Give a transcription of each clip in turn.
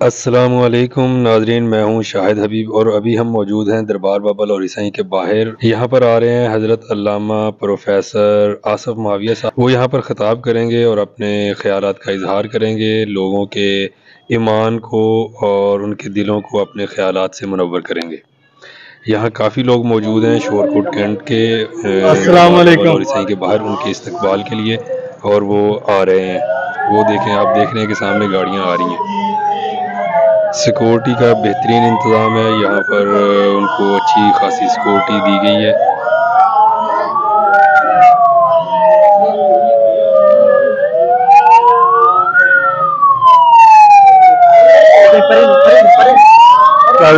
السلام علیکم ناظرین، میں ہوں شاہد حبیب اور ابھی ہم موجود ہیں دربار بابا لوری سائیں کے باہر۔ یہاں پر آ رہے ہیں حضرت علامہ پروفیسر آصف معاویہ صاحب۔ وہ یہاں پر خطاب کریں گے اور اپنے خیالات کا اظہار کریں گے، لوگوں کے ایمان کو اور ان کے دلوں کو اپنے خیالات سے منور کریں گے۔ یہاں کافی لوگ موجود ہیں شور کوٹ کینٹ کے السلام دربار بابا علیکم۔ لوری سائیں کے باہر ان کے استقبال کے لیے، اور وہ آ رہے ہیں۔ وہ دیکھیں، آپ دیکھ رہے ہیں کہ سامنے گاڑیاں آ رہی ہیں۔ سیکورٹی کا بہترین انتظام ہے یہاں پر، ان کو اچھی خاصی سیکورٹی دی گئی ہے۔ چل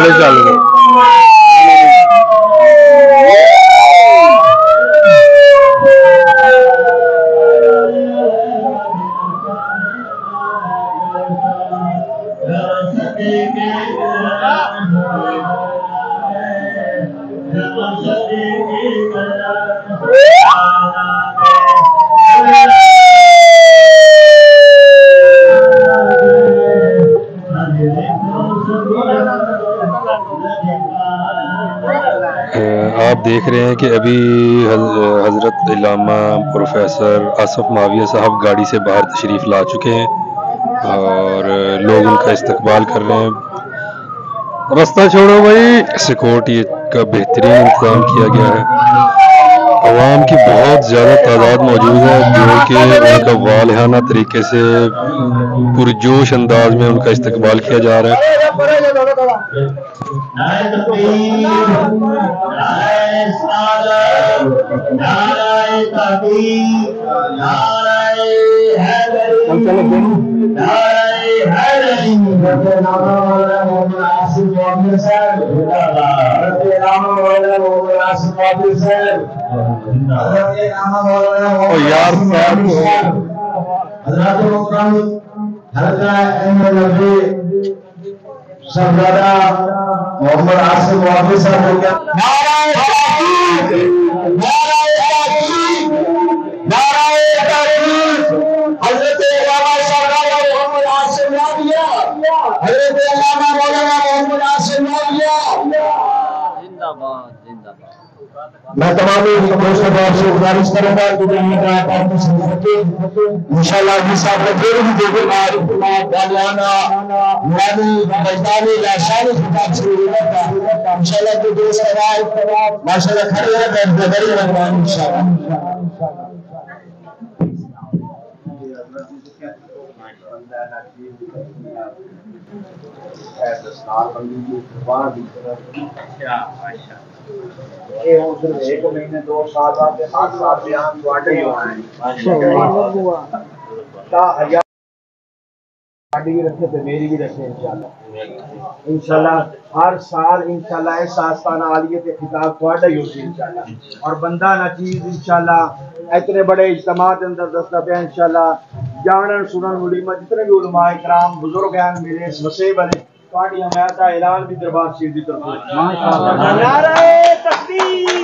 آپ دیکھ رہے ہیں کہ ابھی حضرت علامہ پروفیسر آصف معاویہ صاحب گاڑی سے باہر تشریف لا چکے ہیں اور لوگ ان کا استقبال کر رہے ہیں۔ رستہ چھوڑو بھائی۔ سیکورٹی کا بہترین انتظام کیا گیا ہے۔ عوام کی بہت زیادہ تعداد موجود ہے جو کہ ان کا والہانہ طریقے سے پرجوش انداز میں ان کا استقبال کیا جا رہا ہے۔ یار محمد آصف معاویہ صاحب حضرت علامہ سردار محمد آصف معاویہ، حضرت علامہ مولانا محمد آصف معاویہ۔ میں تمام دوستوں سے گزارش کروں گا کہ انشاءاللہ جس صاحب نے پھر بھی دیکھے والہانہ نورانی مجدانی لاشانی خطاب شروع ہوگا انشاءاللہ جو دوست آئے ماشاءاللہ کھڑے ہیں بیٹھ بڑی مہربانی انشاءاللہ۔ ایک مہینے 2 سال بعد 7 سال بیان تواڈے ہی ہونا ہے۔ بھی رکھے تو میری بھی رکھے انشاءاللہ ہر سال انشاءاللہ اس آستانہ عالیہ کے خطاب تواڈا ہی ہوگی انشاءاللہ، اور بندہ نہ چیز انشاءاللہ اتنے بڑے اجتماع کے اندر دستا پہ انشاءاللہ جانن سنن ملیمہ جتنے بھی علماء کرام بزرگ ہیں میرے اس وسیع بنے تواڈی حمایت کا اعلان بھی دربار شریف کی طرف ماشاءاللہ۔ نعرہ تکبیر۔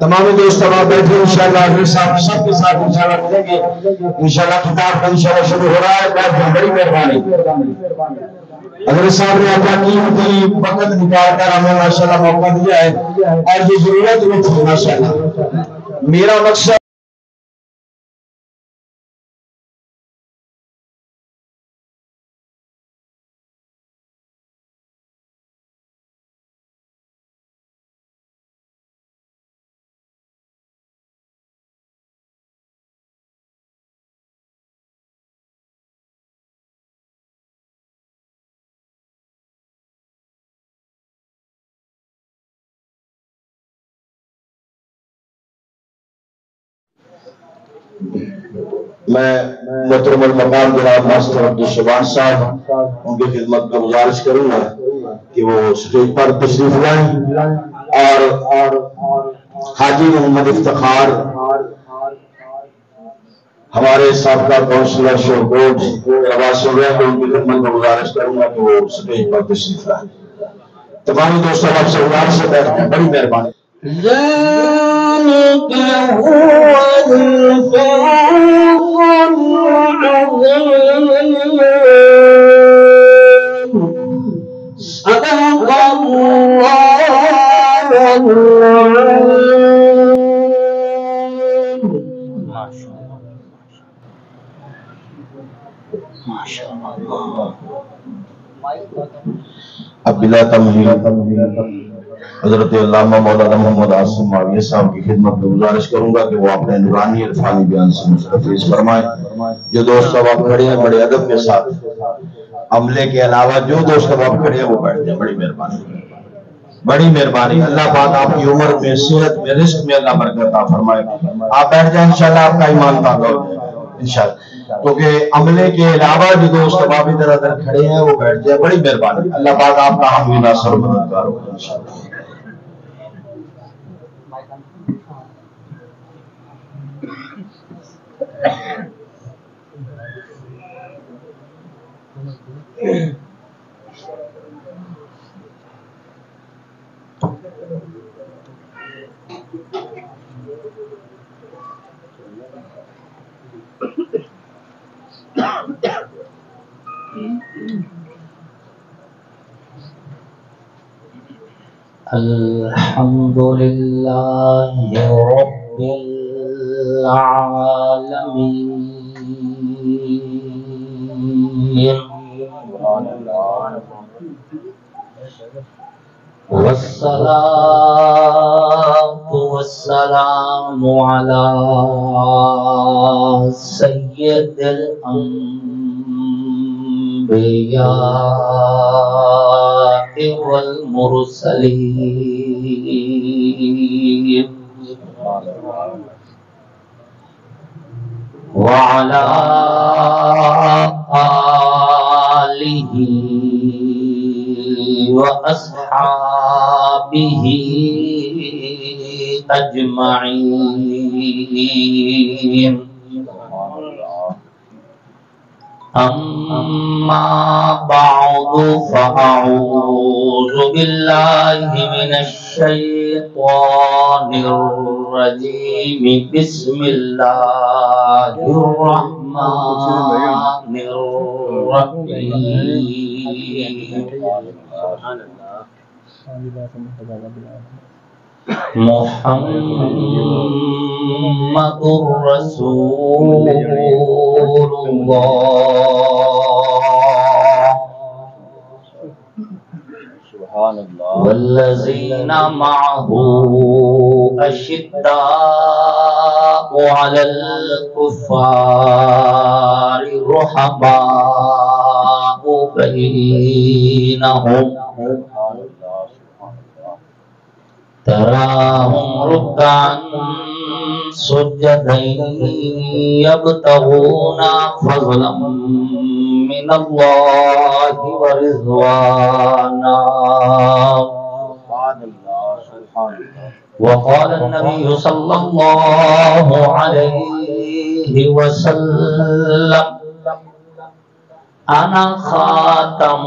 تمام دوست آپ بیٹھے انشاءاللہ اگلے صاحب سب کے ساتھ انشاءاللہ ملیں گے انشاءاللہ۔ خطاب کا انشاءاللہ شروع ہو رہا ہے، بہت بڑی مہربانی اگر صاحب نے اپنا قیمتی وقت نکال کر ہمیں ماشاءاللہ موقع دیا ہے اور یہ ضرورت میں تھی ماشاءاللہ۔ میرا مقصد میں محترم المقام جناب ماسٹر عبدالشبان صاحب ان کی خدمت میں گزارش کروں گا کہ وہ اسٹیج پر تشریف لائیں اور حاجی محمد افتخار ہمارے سابقہ کونسلر شورکوٹ رواس ہوئے ہیں، ان کی خدمت میں گزارش کروں گا کہ وہ اسٹیج پر تشریف لائیں۔ تمام دوستوں آپ سے گزارش سے بیٹھ ہیں، بڑی مہربانی۔ ذلك هو الفوز اب بلا تمہید حضرت علامہ مولانا محمد عاصم معاویہ صاحب کی خدمت میں گزارش کروں گا کہ وہ اپنے نورانی عرفانی بیان سے مستفیض فرمائیں۔ جو دوست اب آپ کھڑے ہیں بڑے ادب کے ساتھ، عملے کے علاوہ جو دوست اب آپ کھڑے ہیں وہ بیٹھ جائیں، بڑی مہربانی، بڑی مہربانی۔ اللہ پاک آپ کی عمر میں، صحت میں، رزق میں اللہ برکت عطا فرمائے۔ آپ بیٹھ جائیں، انشاءاللہ آپ کا ایمان تازہ ہو جائے گا انشاءاللہ۔ کیونکہ عملے کے علاوہ جو دوست اب آپ ادھر ادھر کھڑے ہیں وہ بیٹھ جائیں، بڑی مہربانی۔ اللہ پاک آپ کا حامی ناصر و مددگار ہو انشاءاللہ۔ الحمد لله رب العالمين والصلاة والسلام على سيد الأنبياء والمرسلين وعلى آله وأصحابه أجمعين أما بعد فأعوذ بالله من الشيطان الرجيم بسم الله الرحمن الرحيم محمد رسول الله والذين معه أشداء على الكفار رحماء بينهم تراهم ركعا سجدا يبتغون فضلا من الله ورضوانا وقال النبي صلى الله عليه وسلم أنا خاتم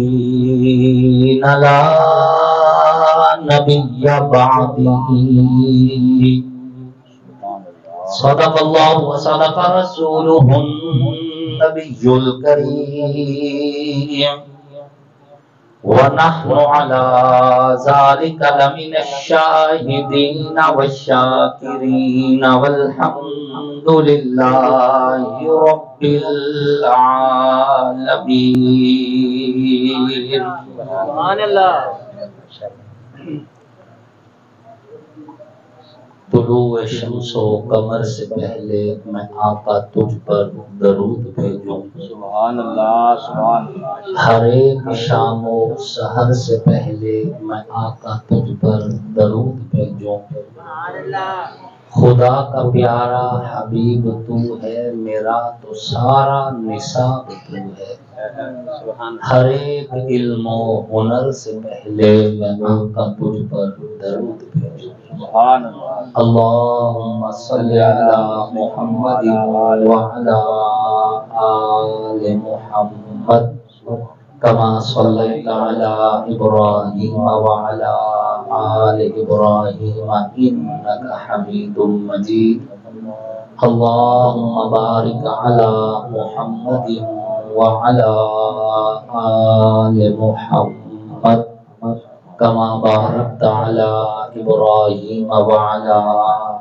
النبيين لا نبي بعدي صدق الله وصدق رسوله النبي الكريم ونحن على ذلك لمن الشاهدين والشاكرين والحمد لله رب العالمين سبحان الله طلوع شمس و قمر سے پہلے میں آقا تجھ پر درود بھیجوں سبحان اللہ سبحان اللہ ہر ایک شام و سحر سے پہلے میں آقا تجھ پر درود بھیجوں سبحان اللہ خدا کا پیارا حبیب تو ہے میرا تو سارا نصاب تو ہے ہر ایک علم و ہنر سے پہلے میں آقا تجھ پر درود بھیجوں سبحان اللہ اللہم صلی علی محمد وعلی آل محمد كما صليت على إبراهيم وعلى آل إبراهيم إنك حميد مجيد اللهم بارك على محمد وعلى آل محمد كما باركت على إبراهيم وعلى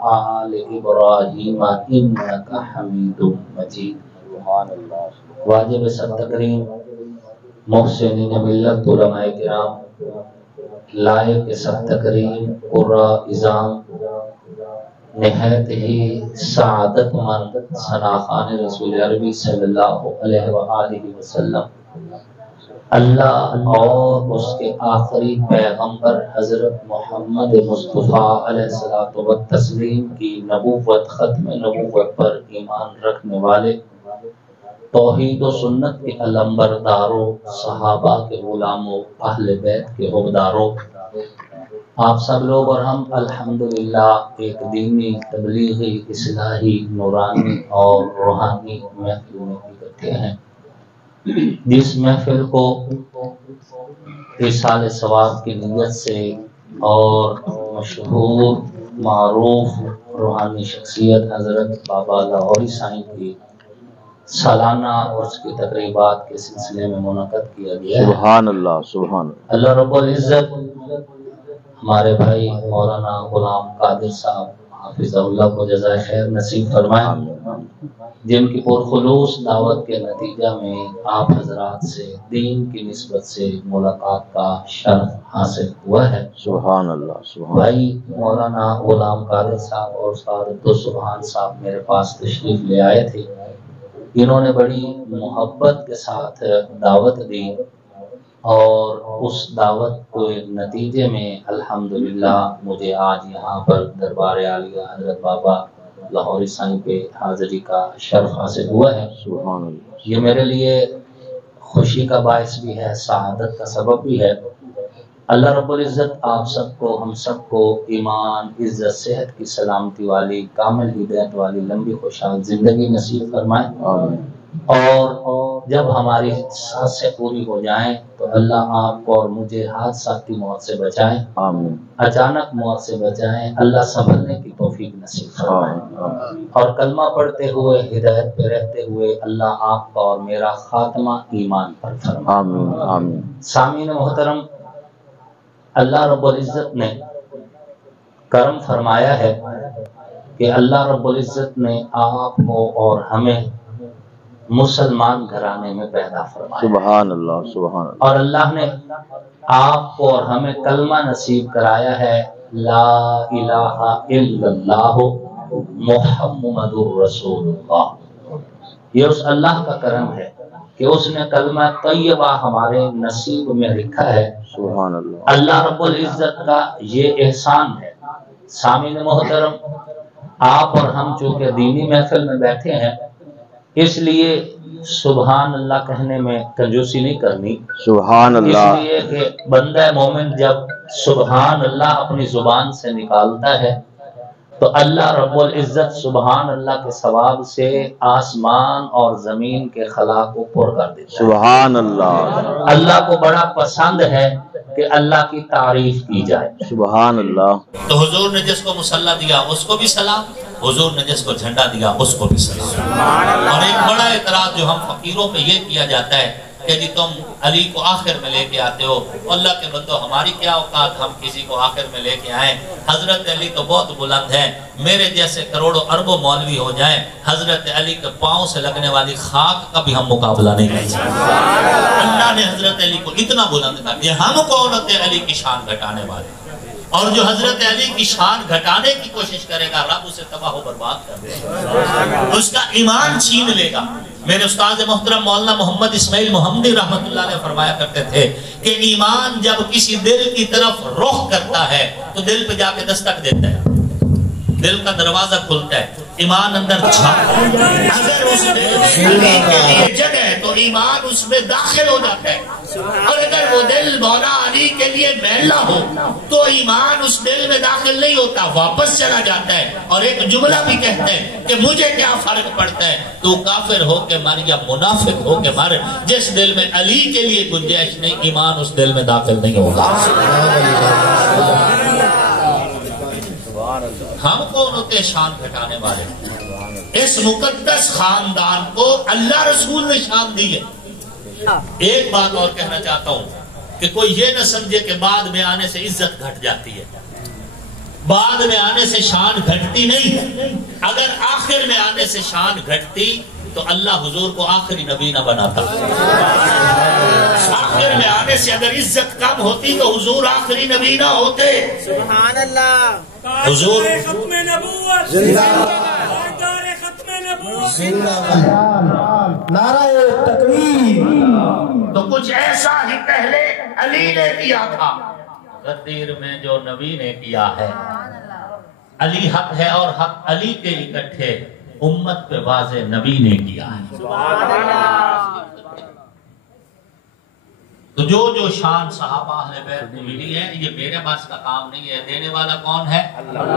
آل ابراہیم انک حمید مجید۔ واجب سر تکریم محسنین ملت علماء کرام، لائق سر تکریم قراء اعظام، نہایت ہی سعادت مند ثناخان رسول عربی صلی اللہ علیہ وآلہ وسلم، اللہ اور اس کے آخری پیغمبر حضرت محمد مصطفیٰ علیہ الصلوۃ والتسلیم کی نبوت، ختم نبوت پر ایمان رکھنے والے، توحید و سنت کے علمبرداروں، صحابہ کے غلاموں، اہل بیت کے حبداروں، آپ سب لوگ اور ہم الحمدللہ ایک دینی، تبلیغی، اصلاحی، نورانی اور روحانی محفل میں اکٹھے ہیں، جس محفل کو ایصال ثواب کی نیت سے اور مشہور معروف روحانی شخصیت حضرت بابا لاہوری سائیں کی سالانہ عرس کی تقریبات کے سلسلے میں منعقد کیا گیا ہے۔ سبحان اللہ، سبحان اللہ۔ اللہ رب العزت ہمارے بھائی مولانا غلام قادر صاحب حافظ اللہ کو جزائے خیر نصیب فرمائے، جن کی پرخلوص دعوت کے نتیجہ میں آپ حضرات سے دین کی نسبت سے ملاقات کا شرف حاصل ہوا ہے۔ سبحان اللہ، سبحان بھائی مولانا غلام قادر صاحب اور استاد عبدالسبحان صاحب میرے پاس تشریف لے آئے تھے، انہوں نے بڑی محبت کے ساتھ دعوت دی، اور اس دعوت کو نتیجے میں الحمدللہ مجھے آج یہاں پر دربار عالیہ حضرت بابا لاہوری سائیں پہ حاضری کا شرف حاصل ہوا ہے۔ سبحان اللہ۔ یہ میرے لیے خوشی کا باعث بھی ہے، سعادت کا سبب بھی ہے۔ اللہ رب العزت آپ سب کو، ہم سب کو ایمان، عزت، صحت کی سلامتی والی، کامل ہدایت والی لمبی خوشحال زندگی نصیب فرمائے، اور جب ہماری سانسیں پوری ہو جائیں تو اللہ آپ کو اور مجھے حادثاتی موت سے بچائیں، آمین، اچانک موت سے بچائیں، اللہ سنبھلنے کی توفیق نصیب فرمائے، اور کلمہ پڑھتے ہوئے، ہدایت پہ رہتے ہوئے اللہ آپ کا اور میرا خاتمہ ایمان پر فرمائے، آمین، آمین۔ سامعین محترم، اللہ رب العزت نے کرم فرمایا ہے کہ اللہ رب العزت نے آپ کو اور ہمیں مسلمان گھرانے میں پیدا فرمایا، سبحان اللہ، سبحان اللہ۔ اور اللہ نے آپ کو اور ہمیں کلمہ نصیب کرایا ہے، لا الہ الا اللہ محمد رسول اللہ۔ یہ اس اللہ کا کرم ہے کہ اس نے کلمہ طیبہ ہمارے نصیب میں لکھا ہے، سبحان اللہ۔ اللہ رب العزت کا یہ احسان ہے۔ سامعین محترم، آپ اور ہم چونکہ دینی محفل میں بیٹھے ہیں، اس لیے سبحان اللہ کہنے میں کنجوسی نہیں کرنی، سبحان اس اللہ۔ لیے کہ بندہ مومن جب سبحان اللہ اپنی زبان سے نکالتا ہے تو اللہ رب العزت سبحان اللہ کے ثواب سے آسمان اور زمین کے خلا کو پر کر دیتا ہے۔ سبحان اللہ، اللہ کو بڑا پسند ہے کہ اللہ کی تعریف کی جائے۔ سبحان اللہ۔ تو حضور نے جس کو مصلی دیا اس کو بھی سلام، حضور نے جس کو جھنڈا دیا اس کو بھی سلام۔ اور ایک بڑا اعتراض جو ہم فقیروں پہ یہ کیا جاتا ہے کہ جی تم علی کو آخر میں لے کے آتے ہو، اللہ کے بندو ہماری کیا اوقات ہم کسی کو آخر میں لے کے آئیں، حضرت علی تو بہت بلند ہے، میرے جیسے کروڑوں اربوں مولوی ہو جائیں، حضرت علی کے پاؤں سے لگنے والی خاک کا بھی ہم مقابلہ نہیں کر سکتے۔ اللہ نے حضرت علی کو اتنا بلند کر دیا، ہم کون ہوتے علی کی شان گھٹانے والے؟ اور جو حضرت علی کی شان گھٹانے کی کوشش کرے گا رب اسے تباہ و برباد کر دے گا، اس کا ایمان چھین لے گا۔ میرے استاد محترم مولانا محمد اسماعیل محمدی رحمت اللہ علیہ فرمایا کرتے تھے کہ ایمان جب کسی دل کی طرف رخ کرتا ہے تو دل پہ جا کے دستک دیتا ہے، دل کا دروازہ کھلتا ہے، ایمان اندر جھانکتا ہے۔ اگر اس دل میں علی کے لیے جگہ ہے تو ایمان اس میں داخل ہو جاتا ہے، اور اگر وہ دل مولا علی کے لیے میلا ہو تو ایمان اس دل میں داخل نہیں ہوتا، واپس چلا جاتا ہے۔ اور ایک جملہ بھی کہتے ہیں کہ مجھے کیا فرق پڑتا ہے، تو کافر ہو کے مر یا منافق ہو کے مر، جس دل میں علی کے لیے گنجائش نہیں ایمان اس دل میں داخل نہیں ہوگا۔ ہم کون ہوتے شان گھٹانے والے؟ اس مقدس خاندان کو اللہ رسول نے شان دی ہے۔ ایک بات اور کہنا چاہتا ہوں کہ کوئی یہ نہ سمجھے کہ بعد میں آنے سے عزت گھٹ جاتی ہے۔ بعد میں آنے سے شان گھٹتی نہیں. اگر آخر میں آنے سے شان گھٹتی تو اللہ حضور کو آخری نبی نہ بناتا. آخر میں آنے سے اگر عزت کم ہوتی تو حضور آخری نبی نہ ہوتے. سبحان اللہ. حضور ختم نبوت ختم نبوت. نعرہ تکبیر. تو کچھ ایسا ہی پہلے علی نے کیا تھا. غدیر میں جو نبی نے کیا ہے. علی حق ہے اور حق علی کے اکٹھے امت پہ واضح نبی نے کیا ہے. تو جو شان صحابہ اہل بیت کو ملی ہے یہ میرے بس کا کام نہیں ہے. دینے والا کون ہے؟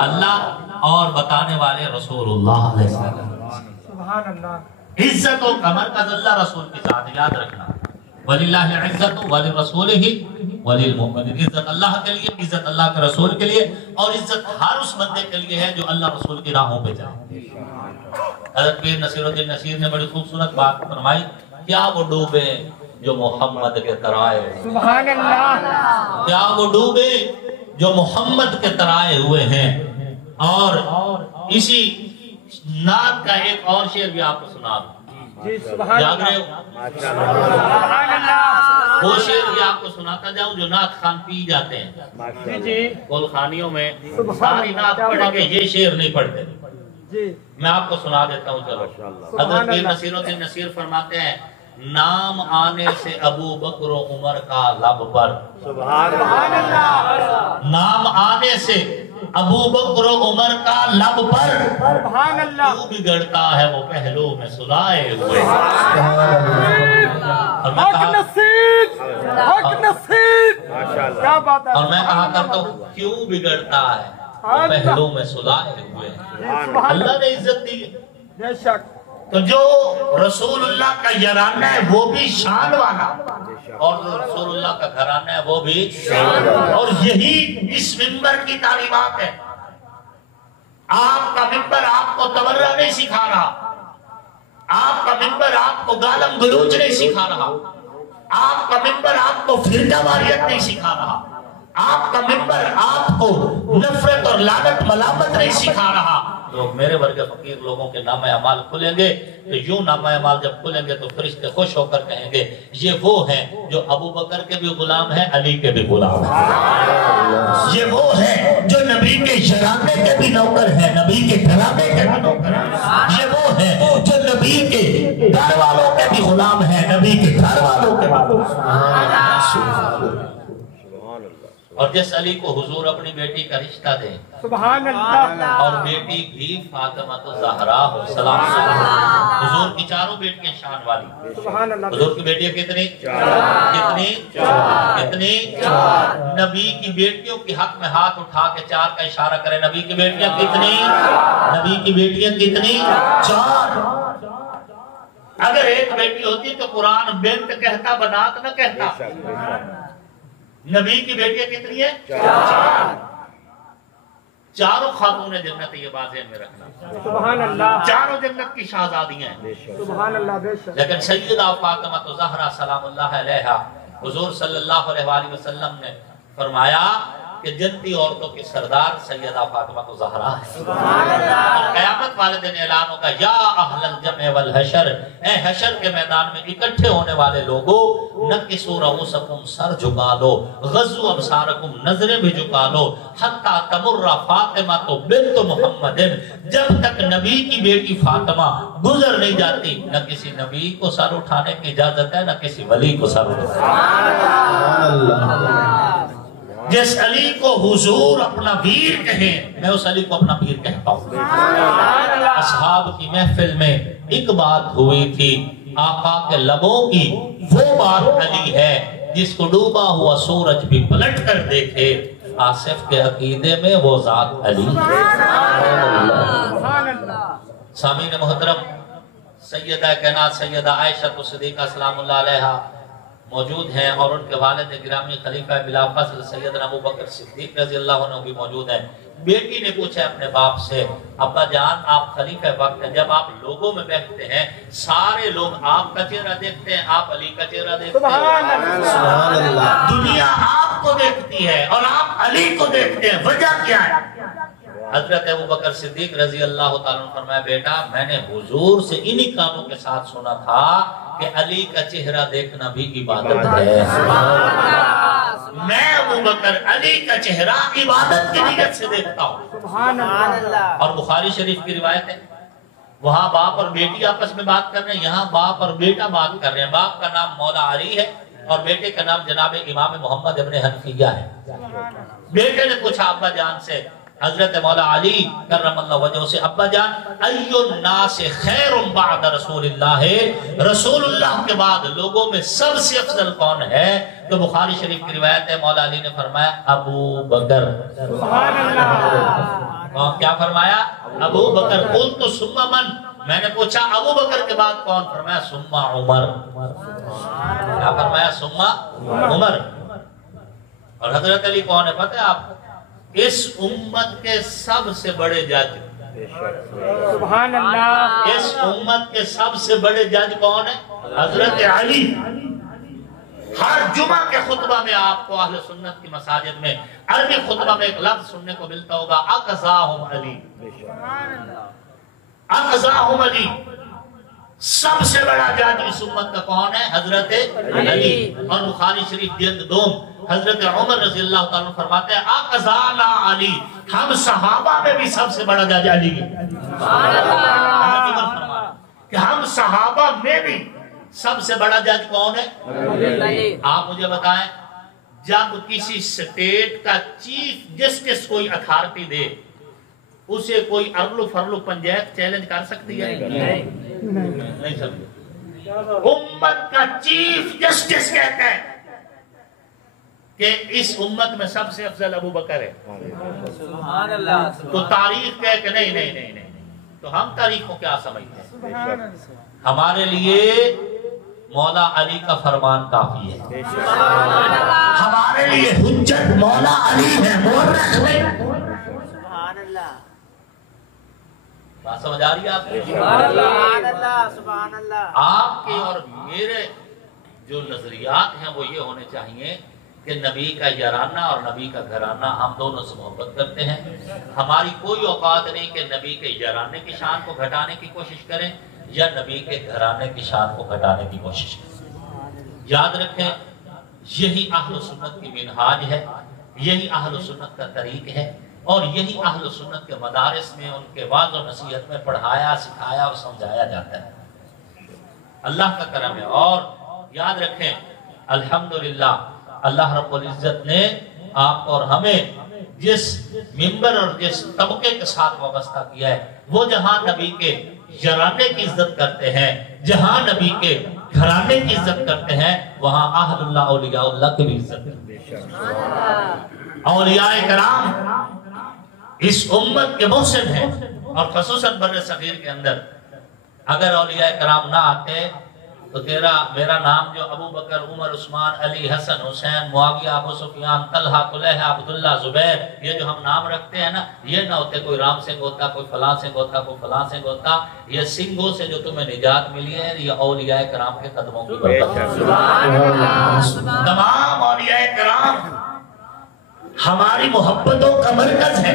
اللہ. اور بتانے والے رسول اللہ علیہ وسلم. سبحان اللہ. عزت و کمر کا اللہ رسول کی ذات. یاد رکھنا وَلِلَّهِ الْعِزَّةُ وَلِرَسُولِهِ وَلِلْمُؤْمِنِينَ. عزت اللہ کے لیے, عزت اللہ کے رسول کے لیے, اور عزت ہر اس بندے کے لیے ہے جو اللہ رسول کی راہوں پہ جائے. حضرت پیر نصیر الدین نصیر نے بڑی خوبصورت بات فرمائی. کیا وہ ڈوبے جو محمد کے ترائے. سبحان اللہ. کیا وہ ڈوبے جو محمد کے ترائے ہوئے ہیں. اور اسی نعت کا ایک اور شعر بھی آپ کو سنا دوں. جی سبحان جاگ رہے اللہ. ہو؟ سبحان اللہ. وہ شعر بھی آپ کو سناتا جاؤں جو نعت خان پی جاتے ہیں. جی جی کل خانیوں میں ساری نعت پڑھیں گے, یہ شعر نہیں پڑھتے. جی میں آپ کو سنا دیتا ہوں. چلو. حضرت پیر نصیر الدین نصیر فرماتے ہیں نام آنے سے ابو بکر و عمر کا لب پر. سبحان اللہ. نام آنے سے ابو بکر و عمر کا لب پر. سبحان اللہ. تو بگڑتا ہے وہ پہلو میں سلائے ہوئے. اور میں حق کہا نصیب. حق نصیب. کیا بات ہے. اور میں کہا کرتا ہوں کیوں بگڑتا ہے وہ پہلو میں سلائے ہوئے. اللہ نے عزت دی. بے شک. تو جو رسول اللہ کا یارانہ ہے وہ بھی شان والا, اور جو رسول اللہ کا گھرانہ ہے وہ بھی شان والا. اور یہی اس منبر کی تعلیمات ہے. آپ کا منبر آپ کو تورہ نہیں سکھا رہا. آپ کا منبر آپ کو گالم گلوچ نہیں سکھا رہا. آپ کا منبر آپ کو فرقہ واریت نہیں سکھا رہا. آپ کا منبر آپ کو نفرت اور لعنت ملامت نہیں سکھا رہا. لوگ میرے ورگ فقیر لوگوں کے نامہ اعمال کھلیں گے تو یوں نامہ اعمال جب کھلیں گے تو فرشتے خوش ہو کر کہیں گے یہ وہ ہیں جو ابو بکر کے بھی غلام ہیں, علی کے بھی غلام ہیں. یہ وہ ہیں جو نبی کے یارانہ کے بھی نوکر ہیں, نبی کے گھرانے کے بھی نوکر ہیں. یہ وہ ہیں جو نبی کے گھر والوں کے بھی غلام ہیں, نبی کے گھر والوں کے بھی غلام ہیں. اور جس علی کو حضور اپنی بیٹی کا رشتہ دے, سبحان اللہ. اور بیٹی بھی فاطمہ زہرا ہو سلام اللہ. حضور کی چاروں بیٹیاں شان والی. سبحان اللہ. حضور کی بیٹیاں کتنی؟ کتنی؟ کتنی؟ نبی کی بیٹیوں کے حق میں ہاتھ اٹھا کے 4 کا اشارہ کرے. نبی کی بیٹیاں کتنی؟ نبی کی بیٹیاں کتنی؟ 4. اگر ایک بیٹی ہوتی تو قرآن بنت کہتا, بنات نہ کہتا. نبی کی بیٹیاں کتنی ہیں؟ 4. چاروں خاتون جنت. یہ بات ذہن میں رکھنا. سبحان اللہ. چاروں جنت کی شہزادیاں ہیں. سبحان اللہ. بے شک. لیکن سیدہ فاطمہ زہرا سلام اللہ علیہا, حضور صلی اللہ علیہ وآلہ وسلم نے فرمایا کہ جنتی عورتوں کی سردار سیدہ فاطمہ زہرا ہے. اور قیامت والے دن اعلان ہوگا یا اہل الجمع والحشر, اے حشر کے میدان میں اکٹھے ہونے والے لوگوں, نکسوا رؤوسکم, سر جھکا لو, غضوا ابصارکم, نظریں بھی جھکا لو, حتی تمر فاطمہ بنت محمد, جب تک نبی کی بیٹی فاطمہ گزر نہیں جاتی نہ کسی نبی کو سر اٹھانے کی اجازت ہے نہ کسی ولی کو سر اٹھانے. جس علی کو حضور اپنا ویر کہیں, میں اس علی کو اپنا ویر کہتا ہوں. اصحاب کی محفل میں ایک بات ہوئی تھی, آقا کے لبوں کی وہ بات علی ہے جس کو ڈوبا ہوا سورج بھی پلٹ کر دیکھے. آصف کے عقیدے میں وہ ذات علی. سامعین محترم, سیدہ کائنات سیدہ عائشہ صدیقہ سلام اللہ علیہا موجود ہیں, اور ان کے والد گرامی خلیفہ بلا فضل سیدنا ابو بکر صدیق رضی اللہ عنہ بھی موجود ہیں. بیٹی نے پوچھا اپنے باپ سے, ابا جان آپ خلیفہ وقت ہیں, جب آپ لوگوں میں بیٹھتے ہیں سارے لوگ آپ کا چہرہ دیکھتے ہیں, آپ علی کا چہرہ دیکھتے ہیں, دنیا آپ کو دیکھتی ہے اور آپ علی کو دیکھتے ہیں, وجہ کیا ہے؟ حضرت ابو بکر صدیق رضی اللہ تعالیٰ عنہ فرمایا بیٹا میں نے حضور سے انہی کانوں کے ساتھ سنا تھا کہ علی کا چہرہ دیکھنا بھی عبادت ہے. میں ابو بکر علی کا چہرہ عبادت کی نیت سے دیکھتا ہوں. اور بخاری شریف کی روایت ہے وہاں باپ اور بیٹی آپس میں بات کر رہے ہیں, یہاں باپ اور بیٹا بات کر رہے ہیں. باپ کا نام مولا علی ہے اور بیٹے کا نام جناب امام محمد ابن حنفیہ ہے. بیٹے نے پوچھا ابا جان سے, حضرت مولا علی کرم اللہ وجہہ سے, ابا جان ایو الناس خیر بعد رسول اللہ, رسول اللہ کے بعد لوگوں میں سب سے افضل کون ہے؟ تو بخاری شریف کی روایت ہے مولا علی نے فرمایا ابو بکر. سبحان اللہ. کیا فرمایا؟ ابو بکر. قلت ثم من, میں نے پوچھا ابو بکر کے بعد کون؟ فرمایا ثم عمر. کیا فرمایا؟ ثم عمر. اور حضرت علی کون ہے پتہ ہے آپ کو؟ اس امت کے سب سے بڑے جج. سبحان اللہ. اس امت کے سب سے بڑے جج کون ہے؟ حضرت علی. ہر جمعہ کے خطبہ میں آپ کو اہل سنت کی مساجد میں عربی خطبہ میں ایک لفظ سننے کو ملتا ہوگا, اقضاہم علی. اقضاہم علی. سب سے بڑا جج اس امت کا کون ہے؟ حضرت علی. اور بخاری شریف جلد 2 حضرت عمر رضی اللہ تعالیٰ عنہ فرماتے ہیں اقضانا علی, ہم صحابہ میں بھی سب سے بڑا جج علی ہے. کہ ہم صحابہ میں بھی سب سے بڑا جج کون ہے؟ آپ مجھے بتائیں جب کسی سٹیٹ کا چیف جسٹس کوئی اتھارٹی دے اسے کوئی ارلو فرلو پنجاب چیلنج کر سکتی ہے؟ نہیں سکتی. امت کا چیف جسٹس کہتا ہے کہ اس امت میں سب سے افضل ابو بکر ہے. تو تاریخ کہے کہ نہیں, تو ہم تاریخ کو کیا سمجھتے ہیں؟ ہمارے لیے مولا علی کا فرمان کافی ہے. ہمارے لیے حجت مولا علی ہے. بات سمجھ آ رہی ہے آپ کو؟ آپ کے اور میرے جو نظریات ہیں وہ یہ ہونے چاہیے کہ نبی کا یارانہ اور نبی کا گھرانہ ہم دونوں سے محبت کرتے ہیں. ہماری کوئی اوقات نہیں کہ نبی کے یارانے کی شان کو گھٹانے کی کوشش کریں یا نبی کے گھرانے کی شان کو گھٹانے کی کوشش کریں. یاد رکھیں یہی اہل سنت کی منہاج ہے, یہی اہل سنت کا طریق ہے, اور یہی اہل سنت کے مدارس میں ان کے وعظ و نصیحت میں پڑھایا سکھایا اور سمجھایا جاتا ہے. اللہ کا کرم ہے. اور یاد رکھیں الحمدللہ اللہ رب العزت نے آپ اور ہمیں جس ممبر اور جس طبقے کے ساتھ وابستہ کیا ہے وہ جہاں نبی کے یارانے کی عزت کرتے ہیں, جہاں نبی کے گھرانے کی عزت کرتے ہیں, وہاں اہل اللہ اولیاء اللہ کی بھی عزت کرتے ہیں. اولیاء کرام اس امت کے محسن ہیں, اور خصوصاً بر صغیر کے اندر اگر اولیاء کرام نہ آتے تو میرا نام جو ابو بکر, عمر, عثمان, علی, حسن, حسین, معاویہ, ابو سفیان, طلحہ, طلحہ, عبداللہ, زبیر, یہ جو ہم نام رکھتے ہیں نا, یہ نہ ہوتے کوئی رام سنگھ ہوتا, کوئی فلاں سنگھ ہوتا, کوئی فلاں سنگھ ہوتا. یہ سنگھوں سے جو تمہیں نجات ملی ہے یہ اولیاء کرام کے قدموں کی برکت ہے. تمام اولیاء کرام ہماری محبتوں کا مرکز ہے.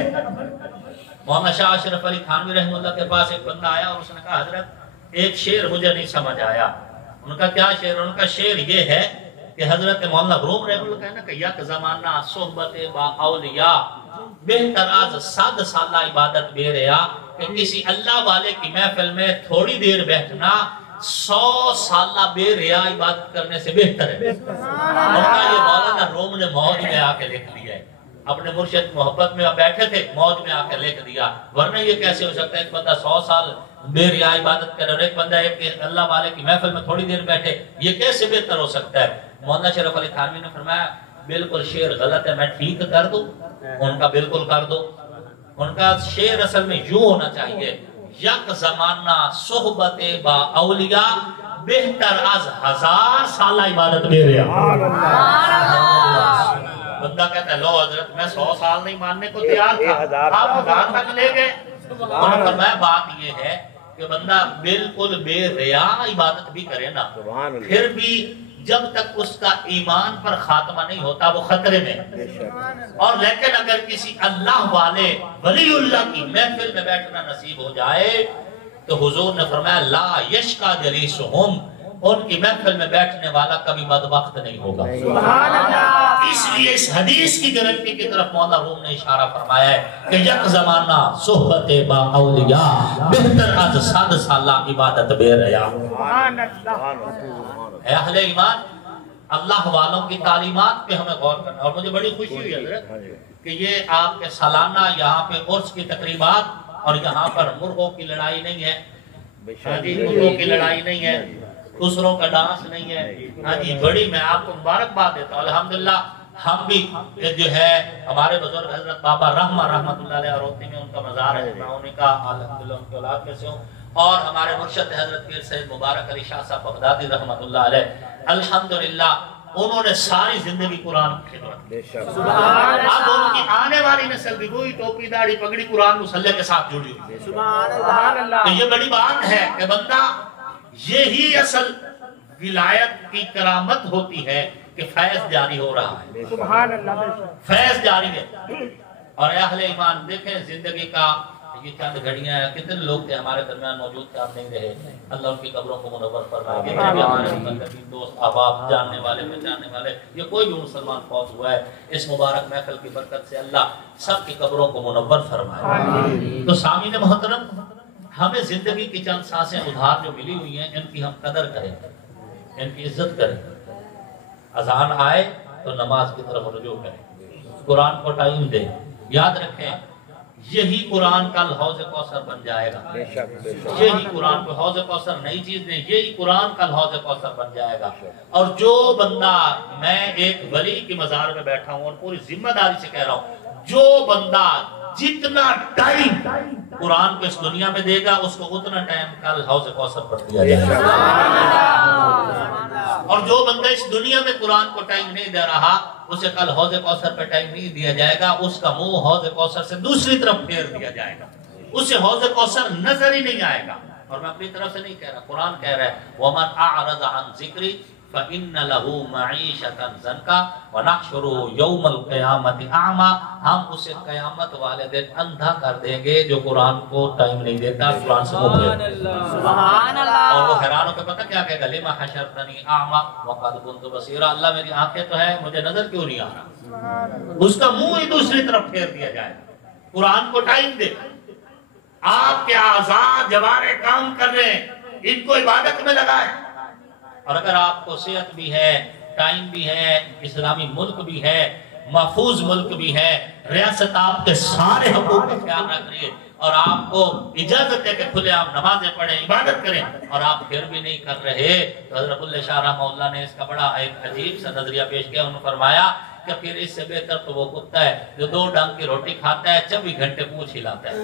مولانا شاہ اشرف علی تھانوی رحمہ اللہ کے پاس ایک بندہ آیا اور اس نے کہا حضرت ایک شعر مجھے نہیں سمجھ آیا. ان کا کیا شعر؟ ان کا شعر یہ ہے کہ حضرت مولانا روم رحمہ اللہ کہنا کہ یک زمانہ صحبت با اولیاء بہتر از 100 سالہ عبادت بے ریا, کہ کسی اللہ والے کی محفل میں تھوڑی دیر بیٹھنا 100 سالہ بے ریا عبادت کرنے سے بہتر ہے. اور یہ مولانا روم نے موج میں آ کے لکھ دیا ہے. اپنے مرشد محبت میں بیٹھے تھے, موج میں آ کے لکھ دیا. ورنہ یہ کیسے ہو سکتا ہے ایک بندہ 100 سال بے ریا عبادت کرے اور ایک بندہ ایک اللہ والے کی محفل میں تھوڑی دیر بیٹھے, یہ کیسے بہتر ہو سکتا ہے؟ مولانا شرف علی تھانوی نے فرمایا بالکل شعر غلط ہے, میں ٹھیک کر دوں. ان کا بالکل کر دو. ان کا شعر اصل میں یوں ہونا چاہیے, یک زمانہ صحبت با اولیاء بہتر از 1000 سالہ عبادت بے ریا. بندہ کہتا ہے لو حضرت میں 100 سال نہیں ماننے کو تیار تھا, آپ 1000 تک لے گئے. انہوں نے فرمایا بات یہ ہے کہ بندہ بالکل بے ریا عبادت بھی کرے نا, پھر بھی جب تک اس کا ایمان پر خاتمہ نہیں ہوتا وہ خطرے میں. اور لیکن اگر کسی اللہ والے ولی اللہ کی محفل میں بیٹھنا نصیب ہو جائے تو حضور نے فرمایا لا یشکا جلیسہم، ان کی محفل میں بیٹھنے والا کبھی بدبخت نہیں ہوگا. اس لیے اس حدیث کی گارنٹی کی طرف مولا روم نے اشارہ فرمایا ہے کہ یک زمانہ صحبت با اولیاء بہتر از 100 سالہ عبادت بے ریا. اے اہل ایمان، اللہ والوں کی تعلیمات پہ ہمیں غور کرنا. اور مجھے بڑی خوشی ہوئی حضرت کہ یہ آپ کے سالانہ یہاں پہ عرس کی تقریبات، اور یہاں پر مرغوں کی لڑائی نہیں ہے، ہاں جی مرغوں کی لڑائی نہیں ہے، دوسروں کا ڈانس نہیں ہے. ہاں جی بڑی میں آپ کو مبارکباد دیتا ہوں. الحمدللہ ہم بھی جو ہے ہمارے بزرگ حضرت بابا رحمت اللہ علیہ روتی میں ان کا مزار ہے، میں انہیں کا الحمدللہ ان کی اولاد میں سے ہوں. اور ہمارے مرشد حضرت پیر سید مبارک علی شاہ صاحب بغدادی رحمت اللہ علیہ، الحمدللہ انہوں نے ساری زندگی قرآن کی خدمت. اب ان کی آنے والی نسل بھی وہی ٹوپی داڑھی پگڑی قرآن مصلی کے ساتھ جڑی ہوئی. تو یہ بڑی بات ہے کہ بندہ، یہی اصل ولایت کی کرامت ہوتی ہے کہ فیض جاری ہو رہا ہے. فیض جاری ہے. اور اے اہل ایمان دیکھیں زندگی کا یہ چند گھڑیاں ہیں، کتنے لوگ تھے ہمارے درمیان موجود تھے، آپ نہیں رہے. اللہ ان کی قبروں کو منور فرمائے. جتنے بھی ہمارے مقدسین دوست احباب جاننے والے پہچاننے والے یا کوئی بھی مسلمان فوت ہوا ہے، اس مبارک محفل کی برکت سے اللہ سب کی قبروں کو منور فرمائے. تو سامعین محترم، ہمیں زندگی کی چند سانسیں ادھار جو ملی ہوئی ہیں، ان کی ہم قدر کریں، ان کی عزت کریں. اذان آئے تو نماز کی طرف رجوع کریں، قرآن کو ٹائم دیں. یاد رکھیں یہی قرآن کل حوض کوثر بن جائے گا. یہی قرآن کو حوض کوثر نئی چیز نہیں، یہی قرآن کل حوض کوثر بن جائے گا. اور جو بندہ، میں ایک ولی کی مزار میں بیٹھا ہوں اور پوری ذمہ داری سے کہہ رہا ہوں، جو بندہ جتنا ٹائم قرآن کو اس دنیا میں دے گا اس کو اتنا ٹائم کل حوض کوثر پر دیا جائے گا. اور جو بندہ اس دنیا میں قرآن کو ٹائم نہیں دے رہا اسے کل حوض کوثر پہ ٹائم نہیں دیا جائے گا. اس کا منہ حوض کوثر سے دوسری طرف پھیر دیا جائے گا، اسے حوض کوثر نظر ہی نہیں آئے گا. اور میں اپنی طرف سے نہیں کہہ رہا، قرآن کہہ رہا ہے وَمَنْ أَعْرَضَ عَنْ ذِكْرِي فَإِنَّ لَهُ مَعِيشَةً ضَنْكًا وَنَحْشُرُهُ يَوْمَ الْقِيَامَةِ أَعْمَى. ہم اسے قیامت والے دن اندھا کر دیں گے جو قرآن کو ٹائم نہیں دیتا، قرآن سے مبھیر. اور وہ حیران ہو کے پتہ کیا کہے گا، لِمَا حَشَرْتَنِي أَعْمَى وَقَدْ كُنْتُ بَصِيرًا. اللہ میری آنکھیں تو ہے، مجھے نظر کیوں نہیں آ رہا. اس کا منہ ہی دوسری طرف پھیر دیا جائے. قرآن کو ٹائم دے. آپ کے اعضاء جوارے کام کر رہے ہیں، ان کو عبادت میں لگائیں. اور اگر آپ کو صحت بھی ہے، ٹائم بھی ہے، اسلامی ملک بھی ہے، محفوظ ملک بھی ہے، ریاست آپ کے سارے حقوق کا خیال رکھ رہی ہے، اور آپ کو اجازت ہے کہ کھلے عام نمازیں پڑھیں، عبادت کریں، اور آپ پھر بھی نہیں کر رہے، تو حضرت اللہ شاہ رحمہ اللہ نے اس کا بڑا ایک عجیب سا نظریہ پیش کیا. انہوں نے فرمایا کہ پھر اس سے بہتر تو وہ کتا ہے جو 2 ڈنگ کی روٹی کھاتا ہے، 24 گھنٹے پونچھ ہلاتا ہے،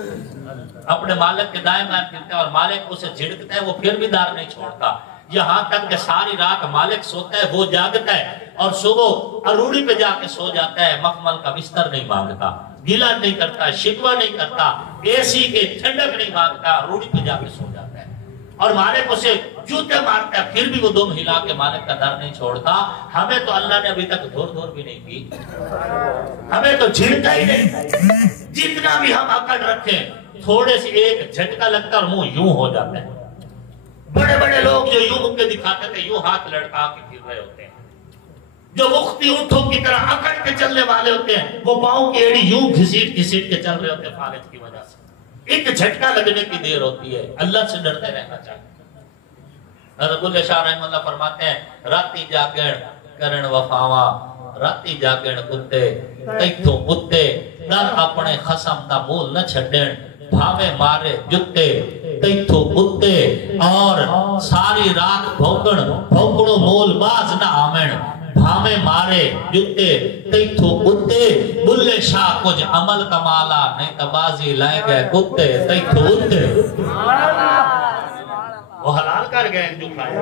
اپنے مالک کے دائیں بائیں پھرتا ہے، اور مالک اسے جھڑکتا ہے، وہ پھر بھی دار نہیں چھوڑتا. یہاں تک کہ ساری رات مالک سوتا ہے، وہ جاگتا ہے، اور صبح اروڑی پہ جا کے سو جاتا ہے. مخمل کا بستر نہیں مانگتا، گیلا نہیں کرتا، شکوہ نہیں کرتا، اے سی کے ٹھنڈک نہیں مانگتا، اروڑی پہ جا کے سو جاتا ہے. اور مالک اسے جوتے مارتا ہے، پھر بھی وہ دم ہلا کے مالک کا در نہیں چھوڑتا. ہمیں تو اللہ نے ابھی تک دھور بھی نہیں کی، ہمیں تو جھڑتا ہی نہیں. جتنا بھی ہم اکڑ رکھیں، تھوڑے سے ایک جھٹکا لگتا اور منہ یوں ہو جاتا ہے. بڑے بڑے لوگ جو یوں مکے دکھاتے تھے، یوں ہاتھ لڑکا کے پھر رہے ہوتے ہیں. جو مختی اونٹوں کی طرح اکڑ کے چلنے والے ہوتے ہیں، وہ پاؤں کی ایڑی یوں گھسیٹ کے چل رہے ہوتے ہیں فالج کی وجہ سے. ایک جھٹکا لگنے کی دیر ہوتی ہے. اللہ سے ڈرتے رہنا چاہیے. حضرت اللہ شاہ رحمہ اللہ فرماتے ہیں راتی جاگن کرن وفاواں، راتی جاگن کتے تیتھوں کتے در اپنے خصم دا مول نہ چھڈن، بھاوے مارے جتے تیتھوں کتے، اور ساری رات بھوکڑوں مول باز نہ آمن، بھاوے مارے جتے تیتھوں کتے. بلے شاہ کچھ عمل کمالا نہیں تبازی لائے گئے کتے تیتھوں کتے. وہ حلال کر گئے جو کھائے،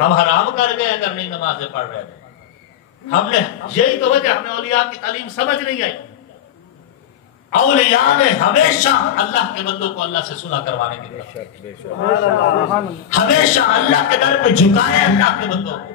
ہم حرام کر گئے اگر نہیں نمازیں پڑھ رہے تھے. ہم نے یہی تو وجہ، ہمیں اولیاء کی تعلیم سمجھ نہیں آئی. اولیاء نے ہمیشہ اللہ کے بندوں کو اللہ سے صلح کروانے کی طرف، ہمیشہ اللہ کے در پہ جھکائے اللہ کے بندوں کو.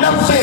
90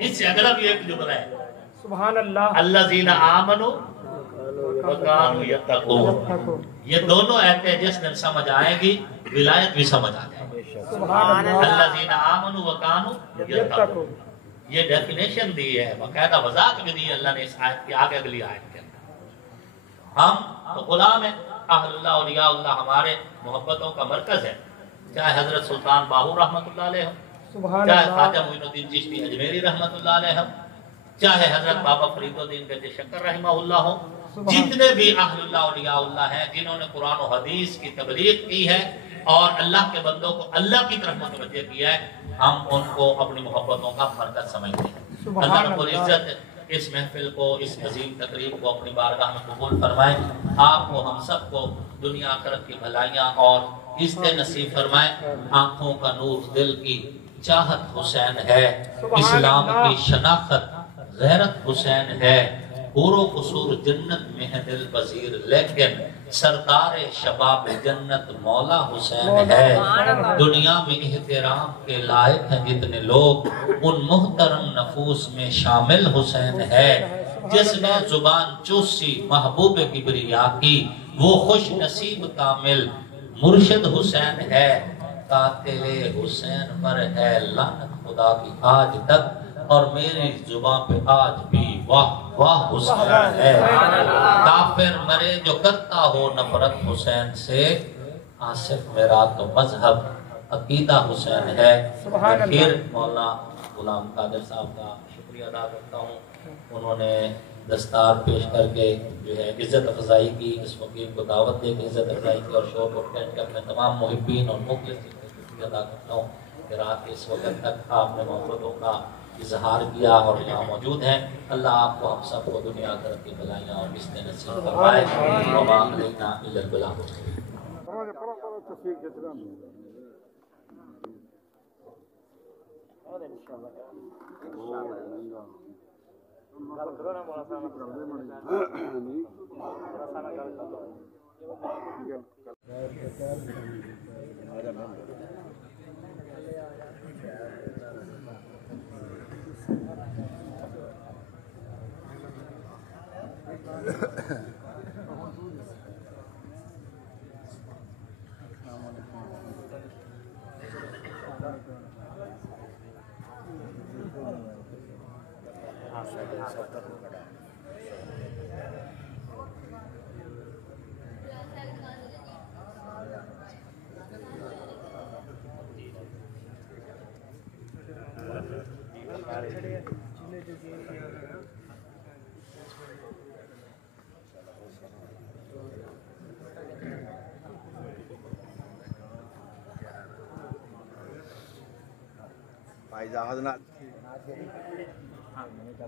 اس سے اگلا بھی ایک جملہ ہے سبحان اللہ الذین آمنوا وکانوا یتقون. یہ دونوں ایتے جس دن سمجھ آئے گی ولایت بھی سمجھ آ جائے گی. سبحان اللہ الذین آمنوا وکانوا یتقون. یہ ڈیفینیشن دی ہے, باقاعدہ وضاحت بھی دی ہے اللہ نے اس آیت کی آگے اگلی آیت کے اندر. ہم تو غلام ہیں, اہل اللہ اولیاء اللہ ہمارے محبتوں کا مرکز ہے, چاہے حضرت سلطان باہو رحمۃ اللہ علیہ ہوں, چاہے خواجہ معین الدین چشتی اجمیری رحمۃ اللہ علیہ ہوں, چاہے حضرت بابا فرید الدین بیت شکر رحمہ اللہ ہوں, جتنے بھی اہل اللہ اولیاء اللہ ہیں جنہوں نے قرآن و حدیث کی تبلیغ کی ہے اور اللہ کے بندوں کو اللہ کی طرف متوجہ کیا ہے, ہم ان کو اپنی محبتوں کا مرکز سمجھتے ہیں. اللہ رب العزت اس محفل کو, اس عظیم تقریب کو اپنی بارگاہ میں قبول فرمائے. آپ کو, ہم سب کو دنیا آخرت کی بھلائیاں اور عزت نصیب فرمائے. آنکھوں کا نور, دل کی چاہت حسین ہے, اسلام کی شناخت غیرت حسین ہے, حور و قصور جنت میں ہے دل پذیر, لیکن سردار شباب جنت مولا حسین ہے. دنیا میں احترام کے لائق ہیں جتنے لوگ, ان محترم نفوس میں شامل حسین ہے. جس نے زبان چوسی محبوب کبریا کی, وہ خوش نصیب کامل مرشد حسین ہے. قاتل حسین پر ہے لعنت خدا کی آج تک, اور میری زبان پہ آج بھی واہ واہ حسین ہے. کافر مرے جو کرتا ہو نفرت حسین سے, آصف میرا تو مذہب عقیدہ حسین ہے. پھر مولانا غلام قادر صاحب کا شکریہ ادا کرتا ہوں, انہوں نے دستار پیش کر کے جو ہے عزت افزائی کی, اس مقیم کو دعوت دے کے عزت افزائی کی, اور شو کو اٹینڈ کر میں تمام محبین اور مخلص کو شکریہ ادا کرتا ہوں کہ رات کے اس وقت تک آپ نے محبتوں کا اظہار کیا اور یہاں موجود ہیں. اللہ آپ کو, ہم سب کو دنیا آخرت کی بھلائیاں اور عزت نصیب فرمائے. وما علینا الا البلاغ.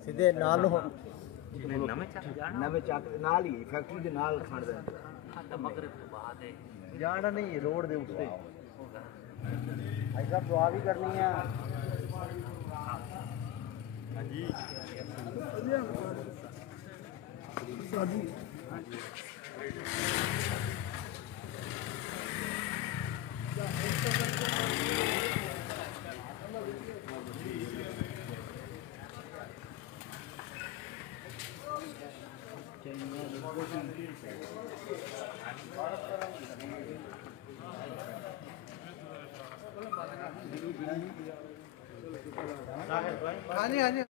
سیدھے نال ہو نویں چک نال ہی فیکٹری دے نال کھان دے مغرب تو بعد ہے جانا نہیں روڈ دے اوپر ایسا دعا بھی کرنی ہے. ہاں جی ہاں جی